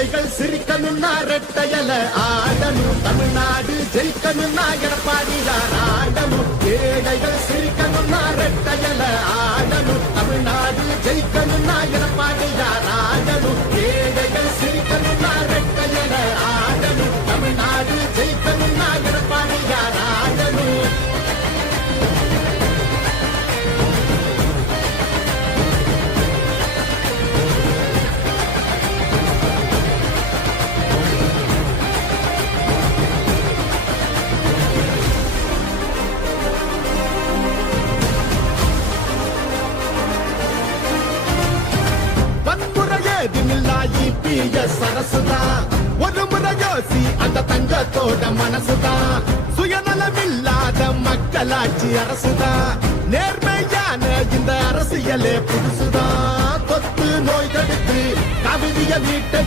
ஏழைகள் சிரிக்கணும்னா ரெட்டையல ஆடணும், தமிழ்நாடு ஜெயிக்கணும்னா எடப்பாடியார் ஆடணும். ஏழைகள் சிரிக்கணும்னா ரெட்டையல ஆடணும், தமிழ்நாடு ஜெயிக்கணும்னா எடப்பாடியார் ஆடணும். ஏழைகள் சிரிக்கணும்னா ரெட்டையல ஆடணும், தமிழ்நாடு ஜெயிக்கணும்னா எடப்பாடியார் ஆடணும். அரசுதான் ஒரு முறை யோசி, அந்த தங்கத்தோட மனசுதான் சுயநலமில்லாத மக்களாட்சி அரசுதான். நேர்மையான இந்த அரசியலே புதுசுதான். தொத்து நோய் தடுத்து கவிதைய மீட்டெடுத்து